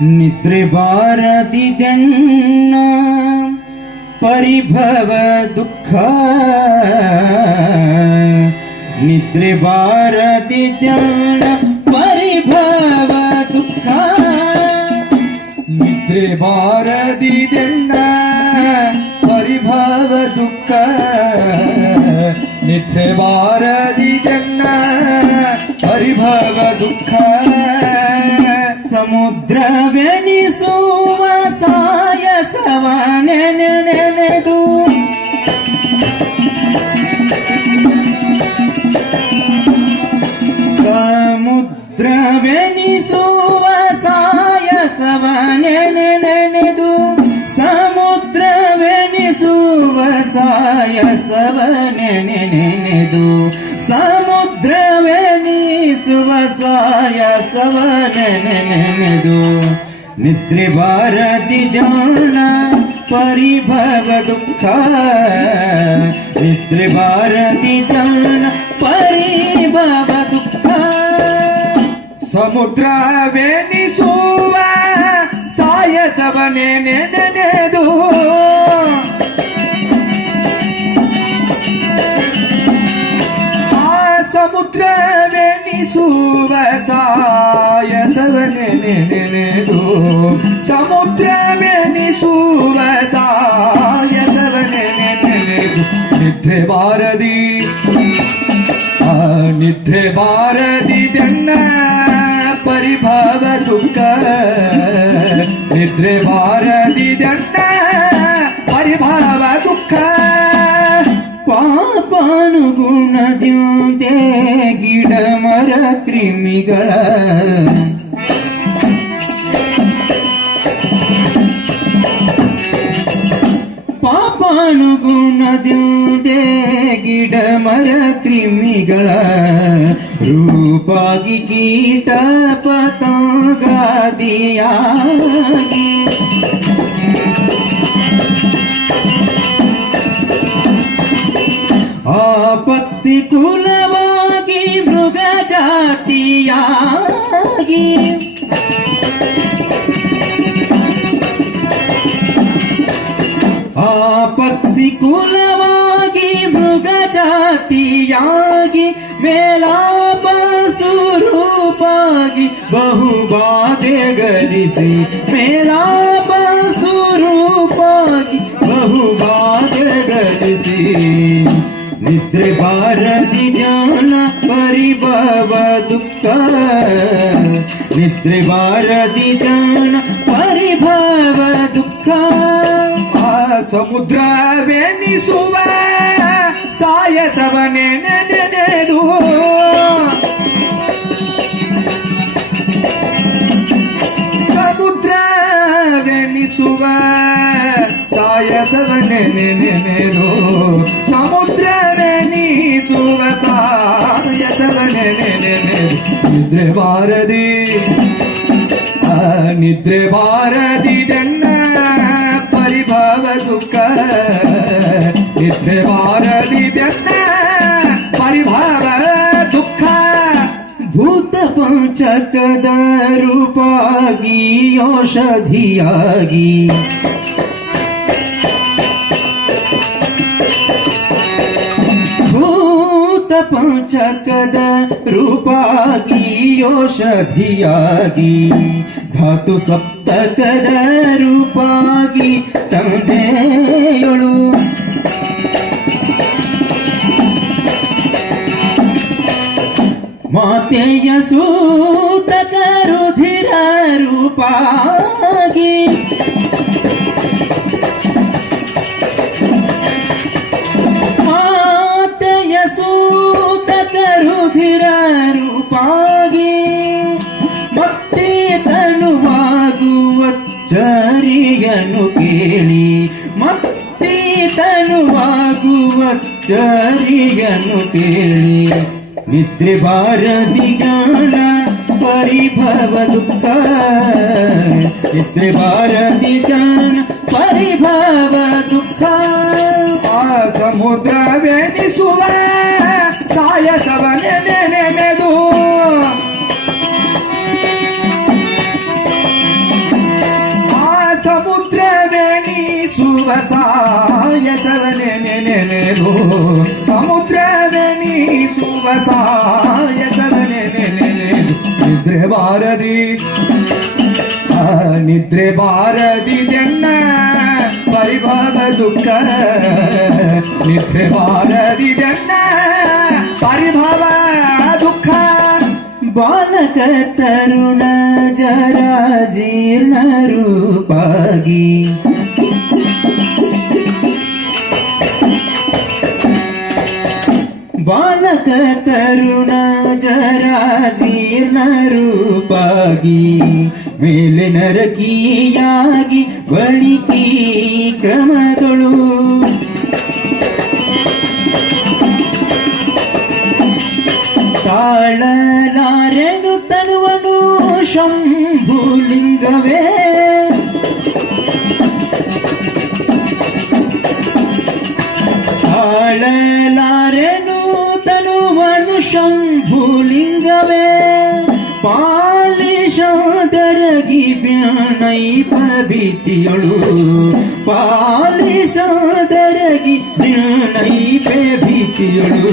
ನಿದ್ರೆ ಬಾರದಿದೆನ್ನ ಪರಿಭವ ದುಃಖ ನಿದ್ರೆ ಬಾರದಿದೆನ್ನ ಪರಿಭವ ದುಃಖ ನಿದ್ರೆ ಬಾರದಿದೆನ್ನ ಪರಿಭವ ದುಃಖ ನಿದ್ರೆ ಬಾರದಿದೆನ್ನ ಪರಿಭವ ದುಃಖ ಸಮುದ್ರವೆನಿಸುವ ಸಾಯಸವ ನೆನೆದು ಸಮುದ್ರವೆನಿಸುವ ಸಾಯಸವ ನೆನೆದು ಸಮುದ್ರವೆನಿಸುವ ಸಾಯಸವ ನೆನೆದು ಸಮುದ್ರವೆನಿಸುವ ಸಾಯಸವ ನೆನೆದು ನಿದ್ರೆ ಬಾರದಿದೆನ್ನ ಪರಿಭವ ದುಃಖ ನಿದ್ರೆ ಬಾರದಿದೆನ್ನ ಪರಿಭವ ದುಃಖ ಸಮುದ್ರವೆನಿಸುವ ಸಾಯಸವ ನೆನೆದು ಸಮುದ್ರವೆನಿಸುವ ಸಾಯಸವ ನೆನೆದು ಸಮುದ್ರವೆನಿಸುವ ಸಾಯಸವ ನೆನೆದು ನಿದ್ರೆ ಬಾರದಿ ನಿದ್ರೆ ಬಾರದಿದೆನ್ನ ಪರಿಭವ ದುಃಖ ನಿದ್ರೆ ಬಾರದಿದೆನ್ನ ಪರಿಭವ ದುಃಖ ಪಾಪಾನುಗುಣದಿಂದೆ ಗಿಡ ಮರ ಕ್ರಿಮಿಗಳ ಪಾಪಾನುಗುಣದಿಂದೆ ಗಿಡ ಮರ ಕ್ರಿಮಿಗಳ ರೂಪಾಗಿ ಕೀಟ ಪತಂಗಾದಿಯಾಗಿ ಆ ಪಕ್ಷಿ ಕುಲವಾಗಿ ಮೃಗ ಜಾತಿಯಾಗಿ ಆ ಪಕ್ಷಿ ಕುಲವಾಗಿ ಮೃಗ ಜಾತಿಯಾಗಿ ಮೇಲಾಪ ಸ್ವರೂಪಾಗಿ ಬಹುಬಾಧೆ ಗಲಿಸಿ ಮೇಲಾಪ ಸ್ವರೂಪಾಗಿ ಬಹುಬಾಧೆ ಗಲಿಸಿ ನಿದ್ರೆ ಬಾರದಿದೆನ್ನ ಪರಿಭವ ದುಃಖ ನಿದ್ರೆ ಬಾರದಿದೆನ್ನ ಪರಿಭವ ದುಃಖ ಸಮುದ್ರವೆನಿಸುವ ಸಾಯಸವ ನೆನೆದು ಸಮುದ್ರವೆನಿಸುವ ಸಾಯಸವ ನೆನೆದು ಸಮುದ್ರವೆನಿಸುವ ಸಾಯಸವ ನೆನೆದು ನಿದ್ರೆ ಬಾರದಿ ನಿದ್ರೆ ಬಾರದಿದೆನ್ನ ಪರಿಭವ ದುಃಖ ನಿದ್ರೆ ಬಾರದಿದೆನ್ನ ಪರಿಭವ ದುಃಖ ಭೂತ ಪಂಚಕದ ರೂಪಾಗಿ ಔಷಧಿಯಾಗಿ ಭೂತ ಪಂಚಕದ ರೂಪಾಗಿ ಔಷಧಿಯಾಗಿ ಧಾತು ಸಪ್ತಕದ ರೂಪಾಗಿ ತಂದೆಯೊಳು ಮಾತೆಯ ಸೂತಕ ರುಧಿರ ರೂಪಾಗಿ ಮಾತೆಯ ಸೂತಕ ರುಧಿರ ರೂಪಾಗಿ ಮತ್ತೆ ತನುವಾಗುವ ಚರಿಯನು ಕೇಳಿ ಮತ್ತೆ ತನುವಾಗುವ ಚರಿಯನು ಕೇಳಿ ನಿದ್ರೆ ಬಾರದಿದೆನ್ನ ಪರಿಭವ ದುಃಖ ನಿದ್ರೆ ಬಾರದಿದೆನ್ನ ಪರಿಭವ ದುಃಖ ಸಮುದ್ರವೆನಿಸುವ ಸಾಯಸವ ನೆನೆದು ಸಾಯಸವನೆ ನೆನೆದು ಸಮುದ್ರವೆನಿಸುವ ಸಾಯಸವನೆ ನೆನೆದು ನಿದ್ರೆ ಬಾರದಿ ನಿದ್ರೆ ಬಾರದಿದೆನ್ನ ಪರಿಭವ ದುಃಖ ನಿದ್ರೆ ಬಾರದಿದೆನ್ನ ಪರಿಭವ ದುಃಖ ಬಾಲಕ ತರುಣ ಜರ ಜೀರ್ಣ ರೂಪಾಗಿ ಬಾಲಕ ತರುಣ ಜರ ಜೀರ್ಣ ರೂಪಾಗಿ ಮೇಲೆ ನರಕಿಯಾಗಿ ಬಳಿಕಿ ಕ್ರಮಗಳು ತಾಳಲಾರೆನು ತನುವನು ಶಂಭುಲಿಂಗವೇ ತಾಳಲಾರೆನು ತನುವನು ಶಂಭುಲಿಂಗವೇ ಪಾಲಿಶೋದರಗಿ ಬ್ಯಾಣೈ ಪಬಿತಿಯಳು ಪಾಲಿಶೋದರಗಿ ಬ್ಯಾಣೈ ಪಬಿತಿಯಳು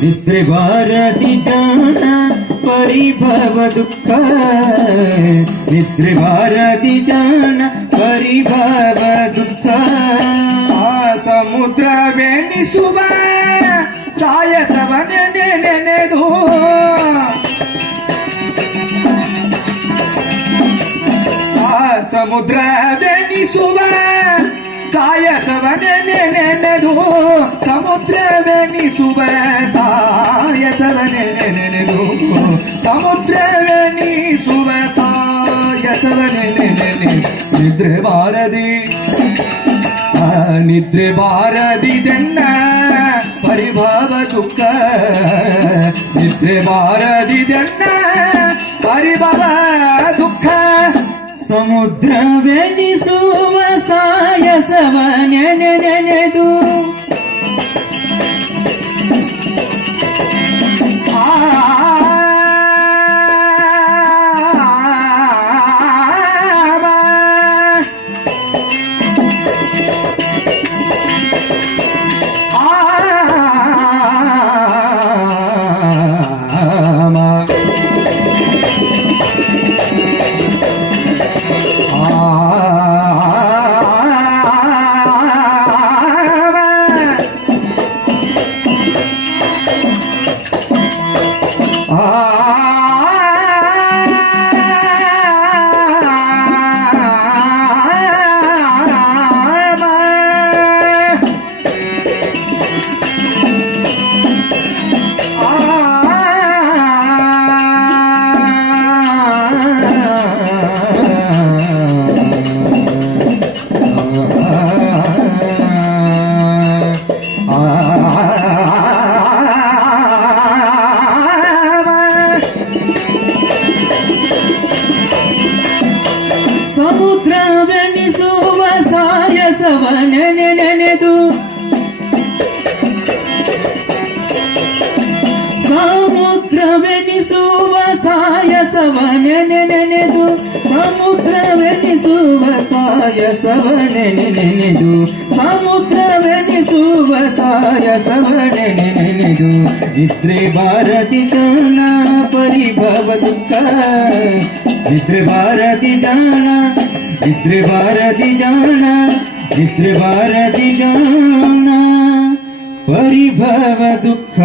ನಿದ್ರೆ ಬಾರದಿ ಜಾಣ ಪರಿಭವ ದುಃಖ ನಿದ್ರೆ ಬಾರದಿ ಜಾಣ ಪರಿಭವ ದುಃಖ ಆ ಸಮುದ್ರವೆನಿಸುವ ಸಾಯಸವನೆ ನೆನೆದು ಆ ಸಮುದ್ರವೆನಿಸುವ ಸಾಯಸವನೆ ನೆನೆದು ಸಮುದ್ರವೆನಿಸುವ ಸಾಯಸವನೆ ನೆನೆದು ಸಮುದ್ರವೆನಿಸುವ ಸಾಯಸವನೆ ನೆನೆ ನಿದ್ರೆ ಬಾರದಿ ನಿದ್ರೆ ಬಾರದಿದೆನ್ನ ಪರಿಭವ ದುಃಖ ನಿದ್ರೆ ಬಾರದಿದೆನ್ನ ಪರಿಭವ ದುಃಖ ಸಮುದ್ರವೆನಿಸುವ ಸಾಯಸವ ನೆನೆದು ಸಮುದ್ರವೆನಿಸುವ ಸಾಯಸವ ನೆನೆದು ಸಮುದ್ರವೆನಿಸುವ ಸಾಯಸವ ನೆನೆದು ಸಮುದ್ರವೆನಿಸುವ ಸಾಯಸವ ನೆನೆದು ಸಮುದ್ರವೆನಿಸುವ ಸಾಯಸವ ನೆನೆದು ನಿದ್ರೆ ಬಾರದಿ ಜಾಣ ಪರಿಭವ ದುಃಖ ನಿದ್ರೆ ಬಾರದಿ ಜಾಣ ನಿದ್ರೆ ಬಾರದಿ ಜಾಣ ನಿದ್ರೆ ಬಾರದಿ ಜಾಣ ಪರಿಭವ ದುಃಖ